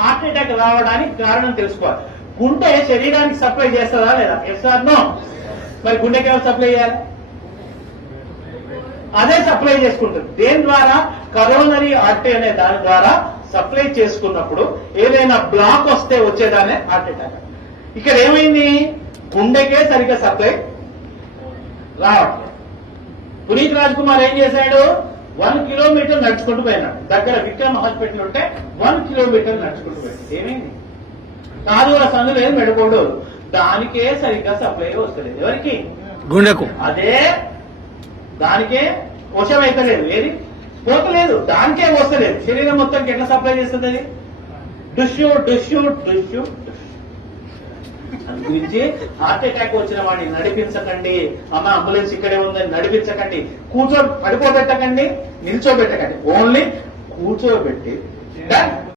Heart attack రావడానికి కారణం తెలుసుకోవాలి. గుండె శరీరానికి సప్లై చేస్తుందా లేదా? Yes or no? మరి గుండెకి ఎవరు సప్లై చేయాలి? అదే సప్లై చేసుకుంటుంది. దేని ద్వారా? కరోనరీ ఆర్టరీ అనే దాని ద్వారా సప్లై చేసుకున్నప్పుడు ఏదైనా బ్లాక్ వస్తే వచ్చేదానే హార్ట్ అటాక్. ఇక్కడ ఏమైంది? గుండెకే సరిగ్గా సప్లై రావట్లేదు. పునీత్ రాజ్ కుమార్ ఏం చేశాడు? 1 కిలోమీటర్ నడుచుకుంటూ పోయినాడు. దగ్గర విక్రమ్ హాస్పిటల్ ఉంటే 1 కిలోమీటర్ నడుచుకుంటూ పోయాడు. ఏమైంది? కాదు సందు లేదు, మెడకోడు, దానికే సరిగ్గా సప్లై వస్తలేదు. ఎవరికి? గుండెకు. అదే దానికే వశం అయితలేదు. ఏది పోతలేదు, దానికే వస్తలేదు. శరీరం మొత్తానికి ఎట్లా సప్లై చేస్తుంది అది? డుష్యూ డుష్యూ డుష్యూ. గురించి హార్ట్ అటాక్ వచ్చిన వాడిని నడిపించకండి. అమ్మ అంబులెన్స్ ఇక్కడే ఉందని నడిపించకండి. పడిపోబెట్టకండి, నిల్చోబెట్టకండి. ఓన్లీ కూర్చోబెట్టి